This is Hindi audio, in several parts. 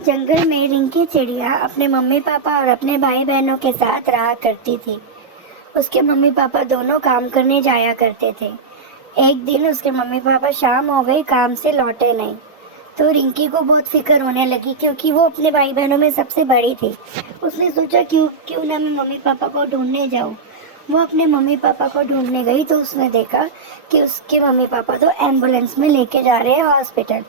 जंगल में रिंकी चिड़िया अपने मम्मी पापा और अपने भाई बहनों के साथ रहा करती थी। उसके मम्मी पापा दोनों काम करने जाया करते थे। एक दिन उसके मम्मी पापा शाम हो गई, काम से लौटे नहीं। तो रिंकी को बहुत फिक्र होने लगी, क्योंकि वो अपने भाई बहनों में सबसे बड़ी थी। उसने सोचा क्यों क्यों ना मैं मम्मी पापा को ढूंढने जाऊं। वो अपने मम्मी पापा को ढूंढने गई तो उसने देखा कि उसके मम्मी पापा तो एम्बुलेंस में लेके जा रहे हैं हॉस्पिटल।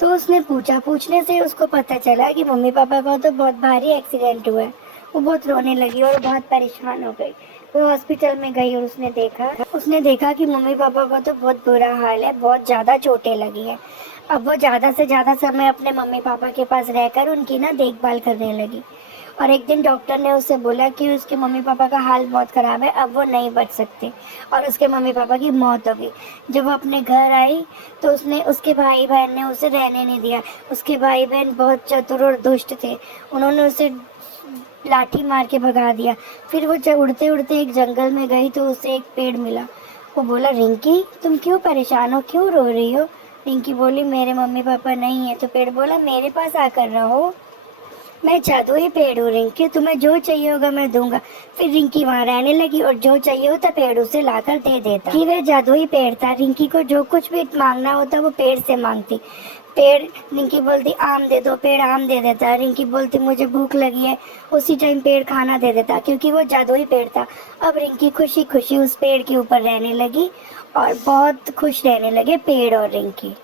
तो उसने पूछने से उसको पता चला कि मम्मी पापा का तो बहुत भारी एक्सीडेंट हुआ है। वो बहुत रोने लगी और बहुत परेशान हो गई। वो हॉस्पिटल में गई और उसने देखा कि मम्मी पापा का तो बहुत बुरा हाल है, बहुत ज़्यादा चोटें लगी है। अब वो ज़्यादा से ज़्यादा समय अपने मम्मी पापा के पास रहकर उनकी ना देखभाल करने लगी। और एक दिन डॉक्टर ने उससे बोला कि उसके मम्मी पापा का हाल बहुत ख़राब है, अब वो नहीं बच सकते, और उसके मम्मी पापा की मौत हो गई। जब वो अपने घर आई तो उसके भाई बहन ने उसे रहने नहीं दिया। उसके भाई बहन बहुत चतुर और दुष्ट थे। उन्होंने उसे लाठी मार के भगा दिया। फिर वो उड़ते उड़ते एक जंगल में गई तो उसे एक पेड़ मिला। वो बोला, रिंकी तुम क्यों परेशान हो, क्यों रो रही हो? रिंकी बोली, मेरे मम्मी पापा नहीं है। तो पेड़ बोला, मेरे पास आकर रहो, मैं जादुई पेड़ हूँ रिंकी, तुम्हें जो चाहिए होगा मैं दूंगा। फिर रिंकी वहाँ रहने लगी और जो चाहिए होता पेड़ उसे लाकर दे देता। कि वह जादुई पेड़ था, रिंकी को जो कुछ भी मांगना होता वो पेड़ से मांगती। पेड़ रिंकी बोलती आम दे दो, पेड़ आम दे देता। रिंकी बोलती मुझे भूख लगी है, उसी टाइम पेड़ खाना दे देता, क्योंकि वो जादुई पेड़ था। अब रिंकी खुशी खुशी उस पेड़ के ऊपर रहने लगी और बहुत खुश रहने लगे पेड़ और रिंकी।